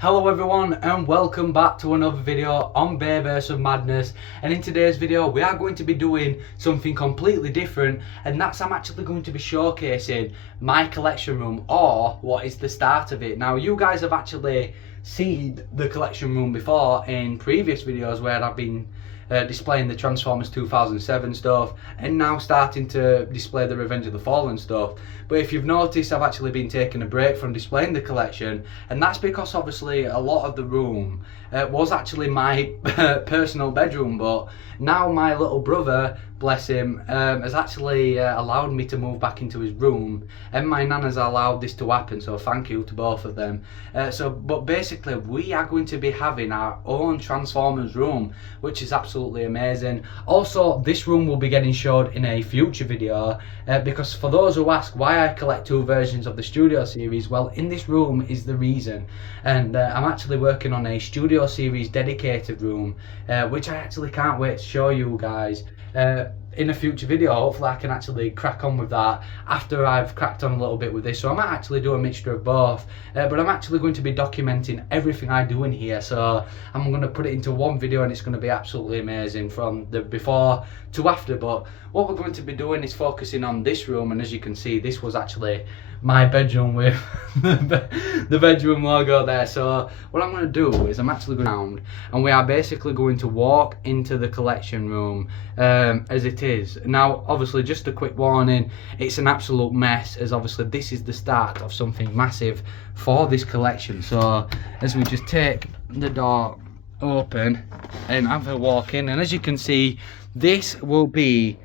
Hello everyone and welcome back to another video on Bayverse of Madness, and in today's video we are going to be doing something completely different, and that's I'm actually going to be showcasing my collection room, or what is the start of it. Now you guys have actually seen the collection room before in previous videos where I've been displaying the Transformers 2007 stuff and now starting to display the Revenge of the Fallen stuff. But if you've noticed, I've actually been taking a break from displaying the collection, and that's because obviously a lot of the room was actually my personal bedroom, but now my little brother, bless him, has actually allowed me to move back into his room, and my nan has allowed this to happen, so thank you to both of them. But basically we are going to be having our own Transformers room, which is absolutely amazing. Also, this room will be getting showed in a future video, because for those who ask why I collect two versions of the Studio Series, well, in this room is the reason, and I'm actually working on a Studio Series dedicated room, which I actually can't wait to show you guys in a future video. Hopefully I can actually crack on with that after I've cracked on a little bit with this, so I might actually do a mixture of both, but I'm actually going to be documenting everything I do in here, so I'm going to put it into one video and it's going to be absolutely amazing from the before to after. But what we're going to be doing is focusing on this room, and as you can see, this was actually my bedroom with the bedroom logo there. So what I'm going to do is I'm actually going around, and we are basically going to walk into the collection room as it is. Now obviously, just a quick warning, it's an absolute mess, as obviously this is the start of something massive for this collection. So as we just take the door open and have a walk in, and as you can see, this will be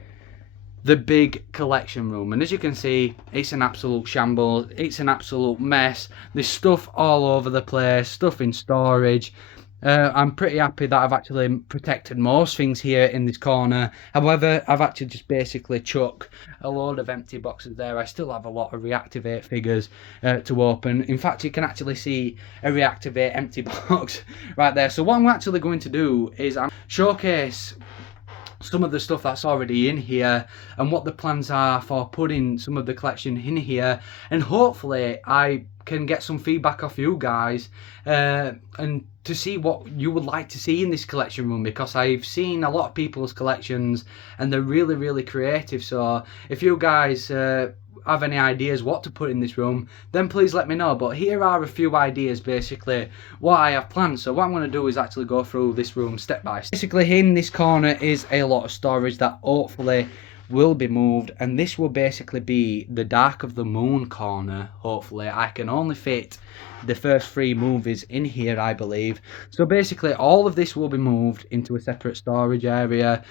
the big collection room, and as you can see, it's an absolute shambles, it's an absolute mess. There's stuff all over the place, stuff in storage. I'm pretty happy that I've actually protected most things here in this corner. However, I've actually just basically chucked a load of empty boxes there. I still have a lot of Reactivate figures to open. In fact, you can actually see a Reactivate empty box right there. So what I'm actually going to do is showcase some of the stuff that's already in here and what the plans are for putting some of the collection in here, and hopefully I can get some feedback off you guys and to see what you would like to see in this collection room, because I've seen a lot of people's collections and they're really creative. So if you guys have any ideas what to put in this room, then please let me know. But here are a few ideas, basically what I have planned. So what I'm going to do is actually go through this room step by step. Basically in this corner is a lot of storage that hopefully will be moved, and this will basically be the Dark of the Moon corner. Hopefully I can only fit the first 3 movies in here, I believe. So basically all of this will be moved into a separate storage area,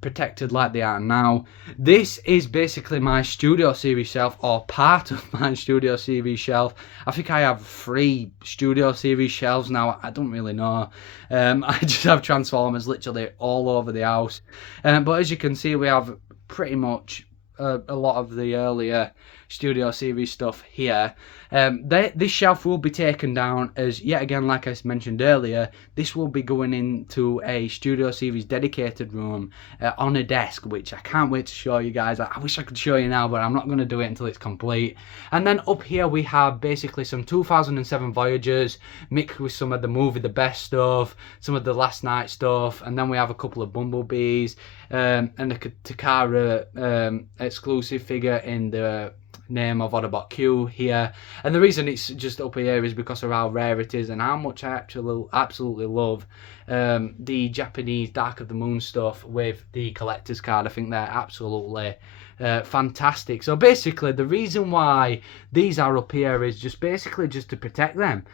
protected like they are now. This is basically my Studio Series shelf, or part of my Studio Series shelf. I think I have 3 Studio Series shelves now, I don't really know. I just have Transformers literally all over the house, but as you can see, we have pretty much a lot of the earlier Studio Series stuff here. This shelf will be taken down, as yet again, like I mentioned earlier, this will be going into a Studio Series dedicated room on a desk, which I can't wait to show you guys. I wish I could show you now, but I'm not going to do it until it's complete. And then up here we have basically some 2007 Voyagers mixed with some of the movie The Best stuff, some of the Last Night stuff, and then we have a couple of Bumblebees and a Takara exclusive figure in the name of Autobot Q here. And the reason it's just up here is because of how rare it is and how much I actually absolutely love the Japanese Dark of the Moon stuff with the collector's card. I think they're absolutely fantastic. So basically the reason why these are up here is just basically just to protect them.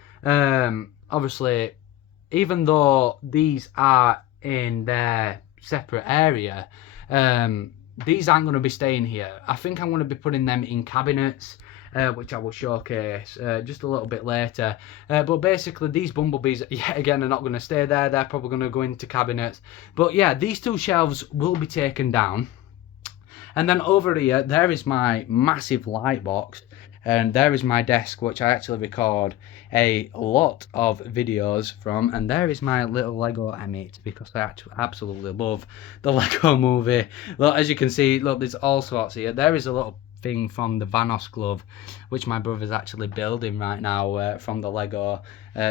Obviously, even though these are in their separate area, these aren't going to be staying here. I think I'm going to be putting them in cabinets, which I will showcase just a little bit later. But basically these Bumblebees, yet again, are not going to stay there. They're probably going to go into cabinets. But yeah, these 2 shelves will be taken down. And then over here, there is my massive light box. And there is my desk, which I actually record a lot of videos from. And there is my little Lego Emmett, because I actually absolutely love the Lego movie. Look, as you can see, look, there's all sorts here. There is a little thing from the Vanos glove, which my brother's actually building right now from the Lego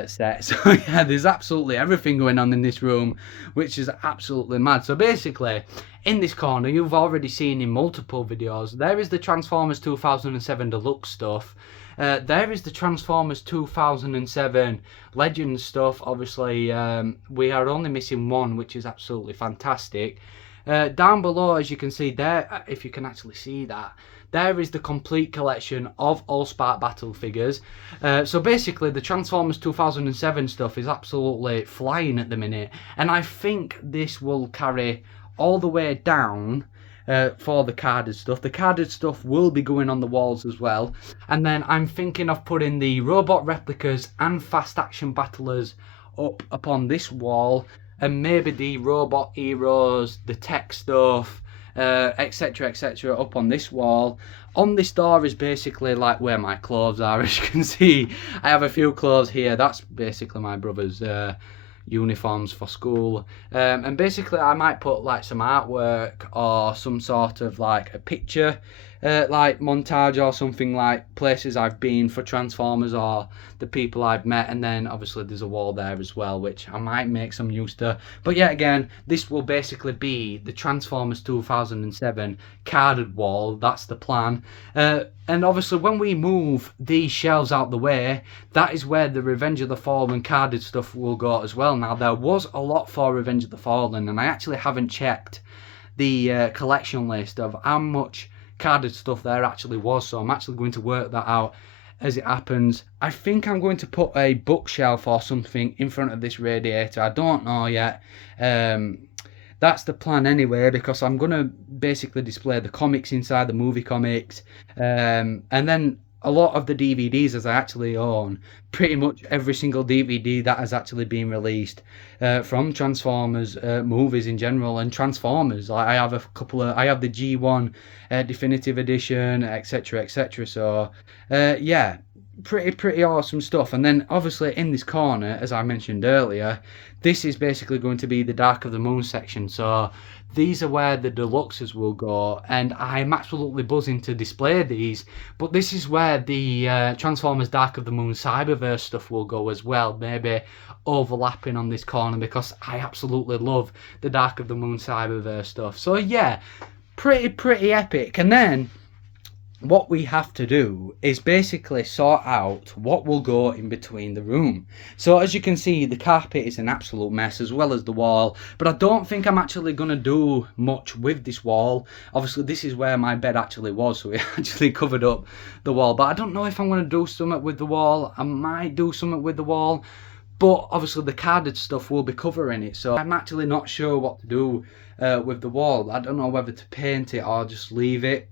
set. So yeah, there's absolutely everything going on in this room, which is absolutely mad. So basically, in this corner, you've already seen in multiple videos, there is the Transformers 2007 Deluxe stuff. There is the Transformers 2007 Legends stuff. Obviously, we are only missing one, which is absolutely fantastic. Down below, as you can see there, if you can actually see that, there is the complete collection of all Spark Battle figures. So basically, the Transformers 2007 stuff is absolutely flying at the minute, and I think this will carry all the way down for the carded stuff. The carded stuff will be going on the walls as well, and then I'm thinking of putting the robot replicas and fast action battlers up upon this wall, and maybe the robot heroes, the tech stuff, etc, etc, up on this wall. On this door is basically like where my clothes are. As you can see, I have a few clothes here. That's basically my brother's uniforms for school, and basically I might put like some artwork or some sort of like a picture like montage or something, like places I've been for Transformers or the people I've met, and then obviously there's a wall there as well which I might make some use to. But yeah, again, this will basically be the Transformers 2007 carded wall. That's the plan. And obviously when we move these shelves out the way, that is where the Revenge of the Fallen carded stuff will go as well. Now, there was a lot for Revenge of the Fallen, and I actually haven't checked the collection list of how much carded stuff there actually was, so I'm actually going to work that out as it happens. I think I'm going to put a bookshelf or something in front of this radiator. I don't know yet. That's the plan anyway, because I'm going to basically display the comics inside, the movie comics, and then a lot of the DVDs, as I actually own pretty much every single DVD that has actually been released from Transformers movies in general, and Transformers. I have a couple of, I have the G1 definitive edition, etc, etc. So yeah, pretty awesome stuff. And then obviously in this corner, as I mentioned earlier, this is basically going to be the Dark of the Moon section. So these are where the deluxes will go, and I'm absolutely buzzing to display these. But this is where the Transformers Dark of the Moon Cyberverse stuff will go as well, maybe overlapping on this corner, because I absolutely love the Dark of the Moon Cyberverse stuff. So yeah, pretty epic. And then what we have to do is basically sort out what will go in between the room. So as you can see, the carpet is an absolute mess, as well as the wall, but I don't think I'm actually going to do much with this wall. Obviously this is where my bed actually was, so we actually covered up the wall, but I don't know if I'm going to do something with the wall. I might do something with the wall, but obviously the carded stuff will be covering it, so I'm actually not sure what to do with the wall. I don't know whether to paint it or just leave it.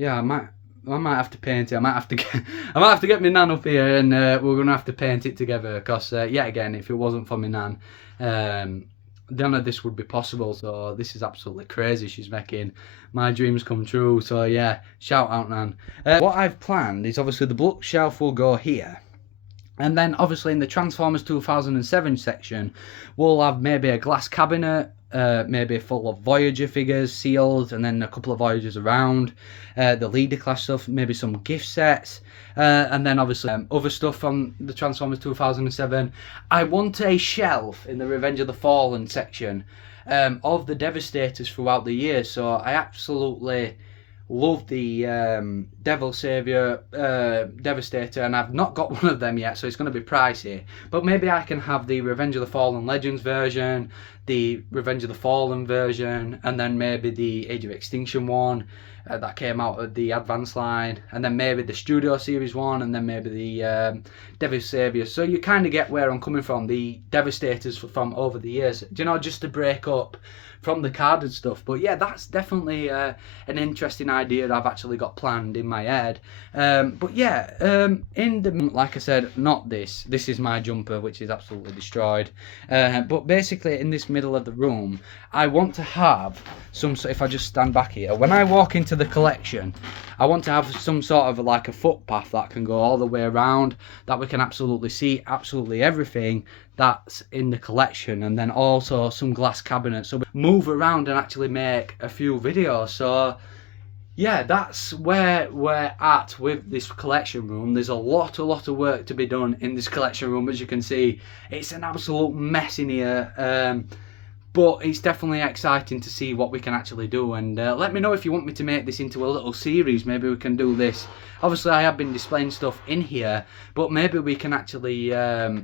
Yeah, I might have to paint it. I might have to get my nan up here, and we're gonna have to paint it together. Because yet again, if it wasn't for my nan, none of this would be possible. So this is absolutely crazy. She's making my dreams come true. So yeah, shout out, nan. What I've planned is obviously the bookshelf will go here. And then obviously in the Transformers 2007 section, we'll have maybe a glass cabinet, maybe full of Voyager figures sealed, and then a couple of Voyagers around, the Leader class stuff, maybe some gift sets, and then obviously other stuff from the Transformers 2007. I want a shelf in the Revenge of the Fallen section of the Devastators throughout the year. So I absolutely love the Devil Savior Devastator, and I've not got one of them yet, so it's going to be pricey. But maybe I can have the Revenge of the Fallen Legends version, the Revenge of the Fallen version, and then maybe the Age of Extinction one that came out of the Advance line, and then maybe the Studio Series one, and then maybe the Devil Savior. So you kind of get where I'm coming from, the Devastators from over the years, you know, just to break up from the carded stuff. But yeah, that's definitely an interesting idea that I've actually got planned in my head. But yeah, in the, like I said, not this is my jumper, which is absolutely destroyed, but basically in this middle of the room I want to have some, if I just stand back here, when I walk into the collection, I want to have some sort of like a footpath that can go all the way around, that we can absolutely see absolutely everything that's in the collection, and then also some glass cabinets, so we move around and actually make a few videos. So yeah, that's where we're at with this collection room. There's a lot of work to be done in this collection room. As you can see, it's an absolute mess in here. But it's definitely exciting to see what we can actually do, and let me know if you want me to make this into a little series. Maybe we can do this. Obviously I have been displaying stuff in here, but maybe we can actually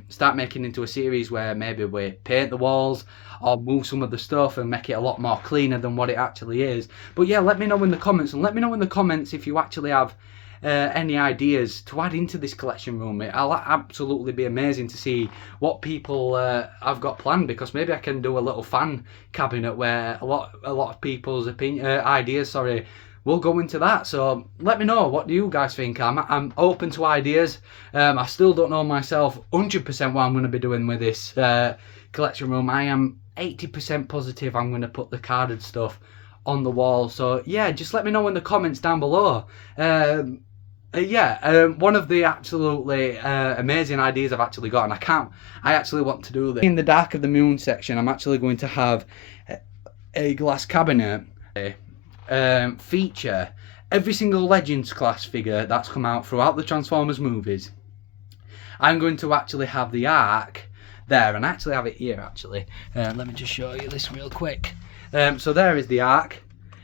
start making into a series where maybe we paint the walls or move some of the stuff and make it a lot more cleaner than what it actually is. But yeah, let me know in the comments, and let me know in the comments if you actually have any ideas to add into this collection room. It'll absolutely be amazing to see what people have got planned, because maybe I can do a little fan cabinet where a lot of people's ideas will go into that. So let me know, what do you guys think? I'm open to ideas. I still don't know myself 100% what I'm going to be doing with this collection room. I am 80% positive I'm going to put the carded stuff on the wall. So yeah, just let me know in the comments down below. One of the absolutely amazing ideas I've actually got, and I actually want to do this. In the Dark of the Moon section, I'm actually going to have a glass cabinet feature every single Legends class figure that's come out throughout the Transformers movies. I'm going to actually have the Ark there, and I actually have it here actually. Let me just show you this real quick. So there is the Ark.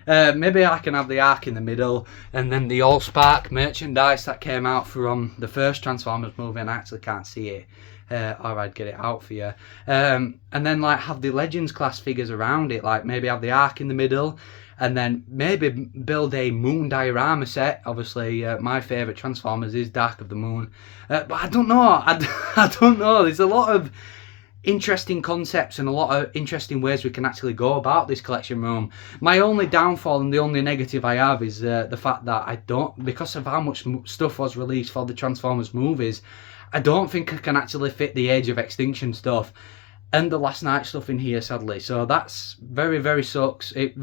Maybe I can have the Ark in the middle, and then the Allspark merchandise that came out from the first Transformers movie, and I actually can't see it, or I'd get it out for you. And then like have the Legends class figures around it, like maybe have the Ark in the middle, and then maybe build a Moon diorama set. Obviously my favourite Transformers is Dark of the Moon, but I don't know, I don't know, there's a lot of interesting concepts and a lot of interesting ways we can actually go about this collection room. My only downfall and the only negative I have is the fact that I don't, because of how much stuff was released for the Transformers movies, I don't think I can actually fit the Age of Extinction stuff and the Last Night stuff in here, sadly. So that's very sucks. It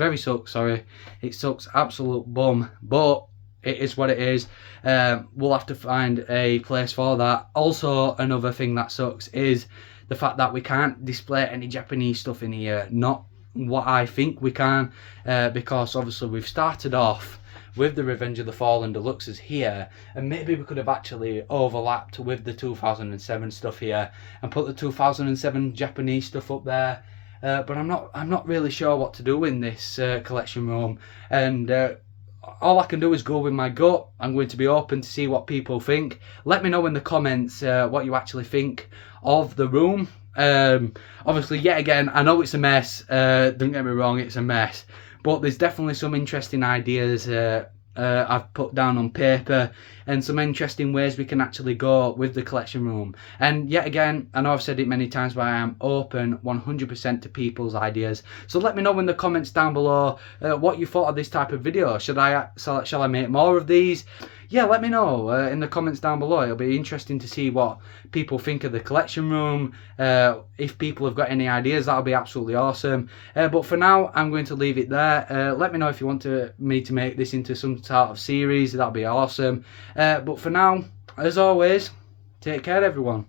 sucks absolute bum, but it is what it is. We'll have to find a place for that. Also, another thing that sucks is the fact that we can't display any Japanese stuff in here. Not what I think we can, because obviously we've started off with the Revenge of the Fallen Deluxes here, and maybe we could have actually overlapped with the 2007 stuff here and put the 2007 Japanese stuff up there. But I'm not really sure what to do in this collection room, and all I can do is go with my gut. I'm going to be open to see what people think. Let me know in the comments what you actually think of the room. Obviously, yet again, I know it's a mess. Don't get me wrong, it's a mess. But there's definitely some interesting ideas I've put down on paper, and some interesting ways we can actually go with the collection room. And yet again, I know I've said it many times, but I am open 100% to people's ideas. So let me know in the comments down below what you thought of this type of video. Shall I make more of these? Yeah, let me know in the comments down below. It'll be interesting to see what people think of the collection room. If people have got any ideas, that'll be absolutely awesome. But for now, I'm going to leave it there. Let me know if you want me to make this into some sort of series. That'll be awesome. But for now, as always, take care everyone.